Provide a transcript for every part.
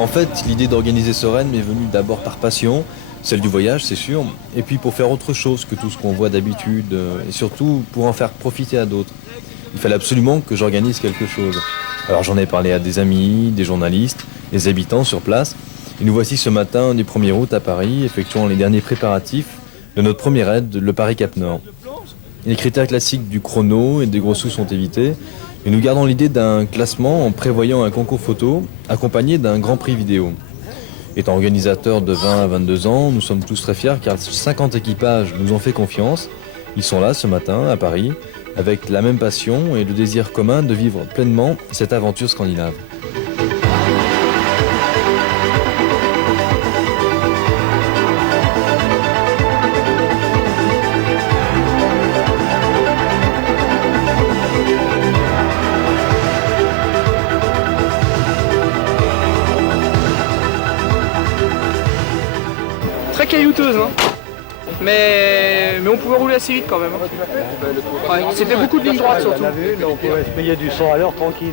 En fait, l'idée d'organiser ce raid m'est venue d'abord par passion, celle du voyage c'est sûr, et puis pour faire autre chose que tout ce qu'on voit d'habitude, et surtout pour en faire profiter à d'autres. Il fallait absolument que j'organise quelque chose. Alors j'en ai parlé à des amis, des journalistes, des habitants sur place, et nous voici ce matin du 1er août à Paris, effectuant les derniers préparatifs de notre premier raid, le Paris-Cap Nord. Les critères classiques du chrono et des gros sous sont évités, et nous gardons l'idée d'un classement en prévoyant un concours photo accompagné d'un grand prix vidéo. Étant organisateur de 20 à 22 ans, nous sommes tous très fiers car 50 équipages nous ont fait confiance. Ils sont là ce matin à Paris avec la même passion et le désir commun de vivre pleinement cette aventure scandinave. Très caillouteuse, hein. Mais on pouvait rouler assez vite quand même. Ouais, c'était beaucoup de lignes droites surtout. On pouvait se payer du 100 à l'heure tranquille.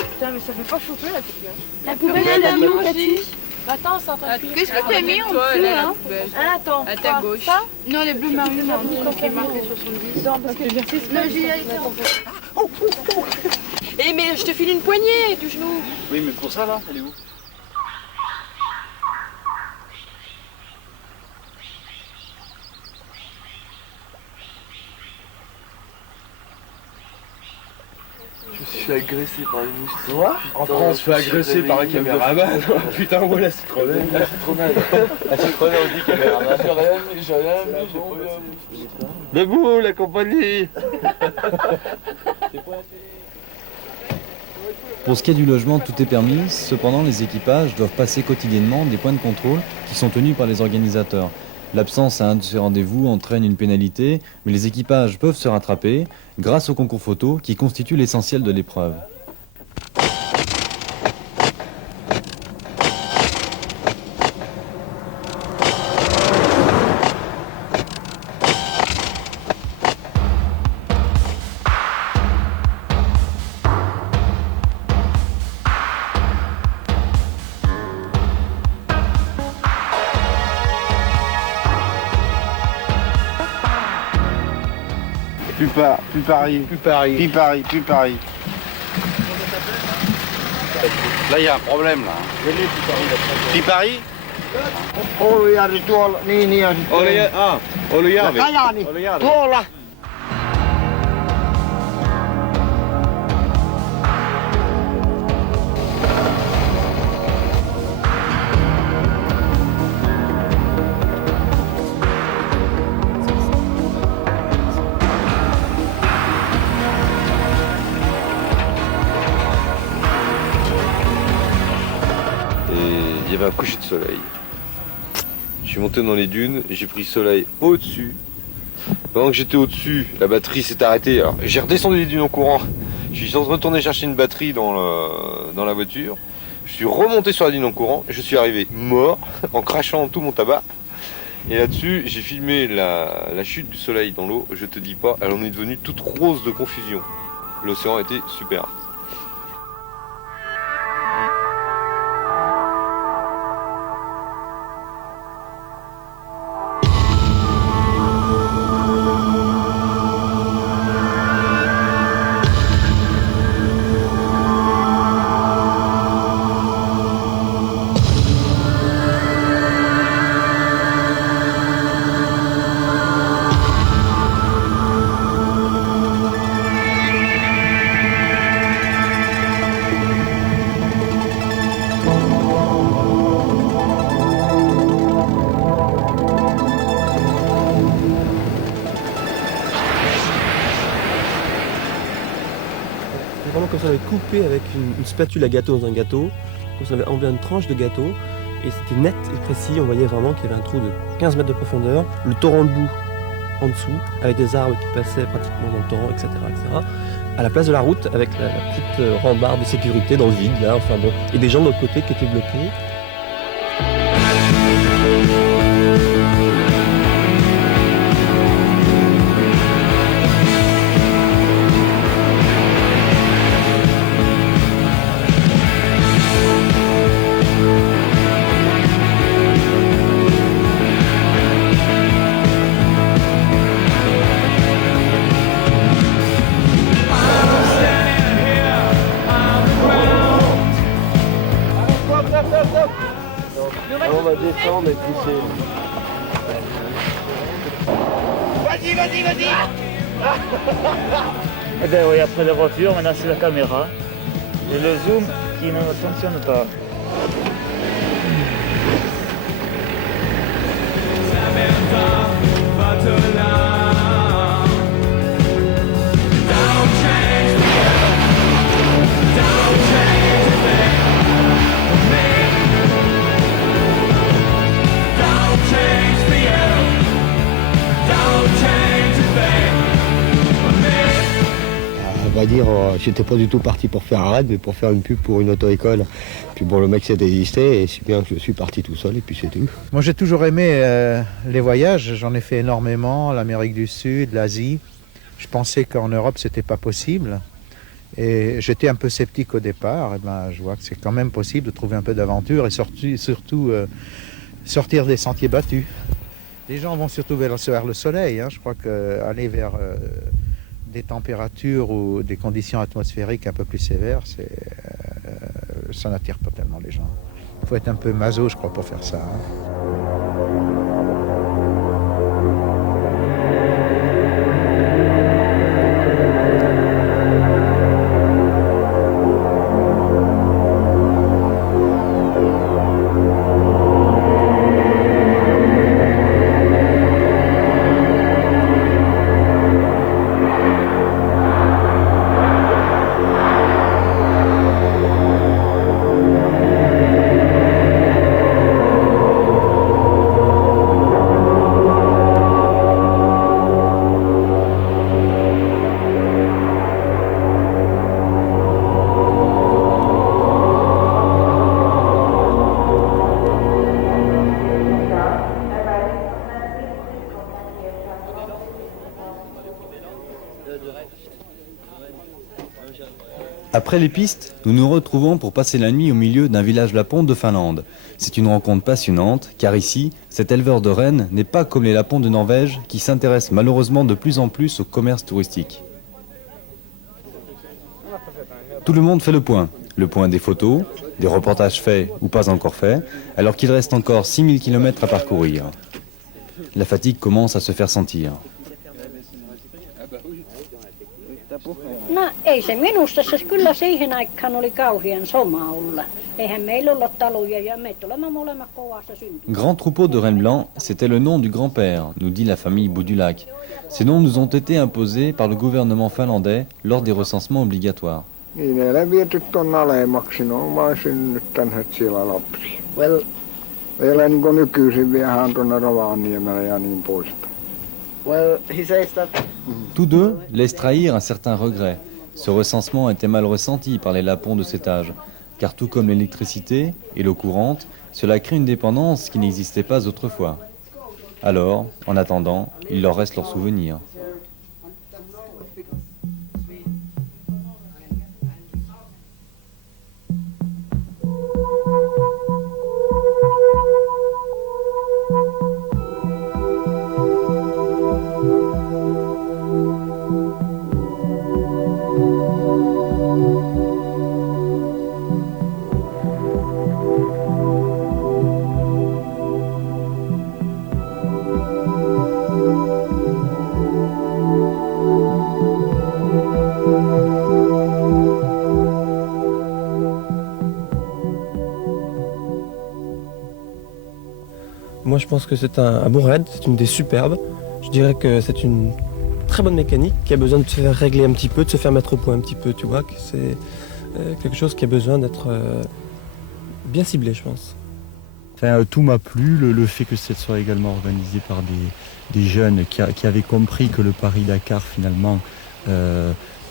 Putain, mais ça fait pas chauffer la purée. La purée, elle a mis où, Cathy? Attends, c'est en train de cuire. Qu'est-ce que t'as mis en dessous, là? Ah, attends. À ta gauche. Ça Non, les bleus marines, là, en dessous, qui est marqué 70. Non, parce que l'exercice. Non, j'ai été en Eh, mais je te file une poignée du genou. Oui, mais pour ça là, elle est où? Je me suis fait agresser par une mouche. Toi? Après, on se fait agresser par un caméraman. Putain, voilà, c'est trop bien. À chaque fois, on dit caméraman. J'ai rien mis. Debout, la compagnie. Pour ce qui est du logement, tout est permis, cependant les équipages doivent passer quotidiennement des points de contrôle qui sont tenus par les organisateurs. L'absence à un de ces rendez-vous entraîne une pénalité, mais les équipages peuvent se rattraper grâce au concours photo qui constitue l'essentiel de l'épreuve. Plus Paris. Là, il y a un problème, là. Plus Paris. Oulujärvi tuolla, niin ja sitten... Oulujärvi. Kajani, tuolla. Il y avait un coucher de soleil. Je suis monté dans les dunes, j'ai pris le soleil au-dessus. Pendant que j'étais au-dessus, la batterie s'est arrêtée. Alors, j'ai redescendu les dunes en courant. Je suis retourné chercher une batterie dans la voiture. Je suis remonté sur la dune en courant. Je suis arrivé mort en crachant tout mon tabac. Et là-dessus, j'ai filmé la chute du soleil dans l'eau. Je te dis pas, elle en est devenue toute rose de confusion. L'océan était super. Vraiment comme ça on avait coupé avec une spatule à gâteau dans un gâteau, comme ça on avait enlevé une tranche de gâteau et c'était net et précis, on voyait vraiment qu'il y avait un trou de 15 mètres de profondeur, le torrent de boue en dessous, avec des arbres qui passaient pratiquement dans le torrent, etc. etc. à la place de la route avec la petite rambarde de sécurité dans le vide là, enfin bon, et des gens de l'autre côté qui étaient bloqués. On va descendre et pousser. Vas-y. Eh bien oui, après la voiture, maintenant c'est la caméra. Et le zoom qui ne fonctionne pas. On va dire, j'étais pas du tout parti pour faire un raid, mais pour faire une pub pour une auto-école. Puis bon, le mec s'est désisté et c'est bien que je suis parti tout seul et puis c'est tout. Moi j'ai toujours aimé les voyages, j'en ai fait énormément, l'Amérique du Sud, l'Asie. Je pensais qu'en Europe c'était pas possible et j'étais un peu sceptique au départ. Et ben, je vois que c'est quand même possible de trouver un peu d'aventure et surtout sortir des sentiers battus. Les gens vont surtout vers le soleil, hein. Je crois qu'aller vers des températures ou des conditions atmosphériques un peu plus sévères, ça n'attire pas tellement les gens. Il faut être un peu maso, je crois, pour faire ça. Après les pistes, nous nous retrouvons pour passer la nuit au milieu d'un village lapon de Finlande. C'est une rencontre passionnante, car ici, cet éleveur de rennes n'est pas comme les lapons de Norvège qui s'intéressent malheureusement de plus en plus au commerce touristique. Tout le monde fait le point des photos, des reportages faits ou pas encore faits, alors qu'il reste encore 6000 km à parcourir. La fatigue commence à se faire sentir. No ei se minusta, se kyllä siihen aikaan oli kauhean soma olla. Eihän meillä ollut taloja ja me tulemme molemmat kovasta syntyä. Grand troupeau de rennes blancs, c'était le nom du grand-père, nous dit la famille Boudulac. Ces noms nous ont été imposés par le gouvernement finlandais lors des recensements obligatoires. Niin, ei ole viety tuonne alemmaksi, ne on vain synnyttäneet siellä lapsia. Vielä niin kuin nykyisin viedään tuonne Rovaniemelle ja niin poispäin. Tous deux laissent trahir un certain regret. Ce recensement était mal ressenti par les lapons de cet âge, car tout comme l'électricité et l'eau courante, cela crée une dépendance qui n'existait pas autrefois. Alors, en attendant, il leur reste leurs souvenirs. Moi je pense que c'est un bon raid, c'est une idée superbe. Je dirais que c'est une très bonne mécanique qui a besoin de se faire régler un petit peu, de se faire mettre au point un petit peu, tu vois, que c'est quelque chose qui a besoin d'être bien ciblé, je pense. Enfin, tout m'a plu, le fait que ce soit également organisé par des jeunes qui avaient compris que le Paris-Dakar finalement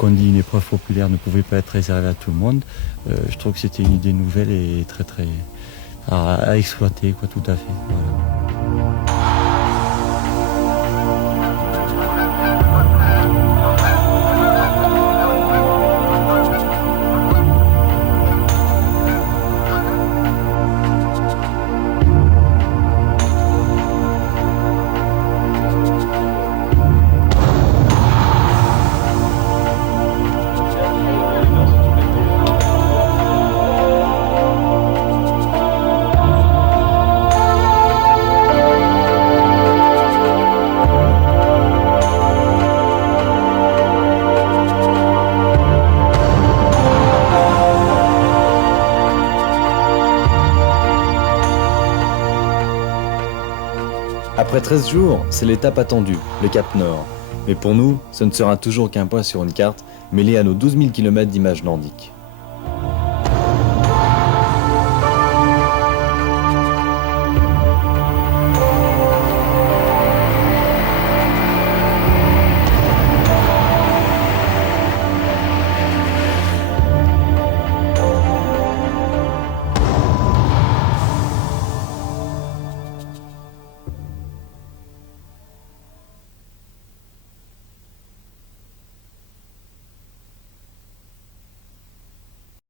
qu'on dit une épreuve populaire ne pouvait pas être réservée à tout le monde, je trouve que c'était une idée nouvelle et très à exploiter, quoi, tout à fait. Voilà. Après 13 jours, c'est l'étape attendue, le Cap Nord. Mais pour nous, ce ne sera toujours qu'un point sur une carte, mêlé à nos 12 000 km d'images nordiques.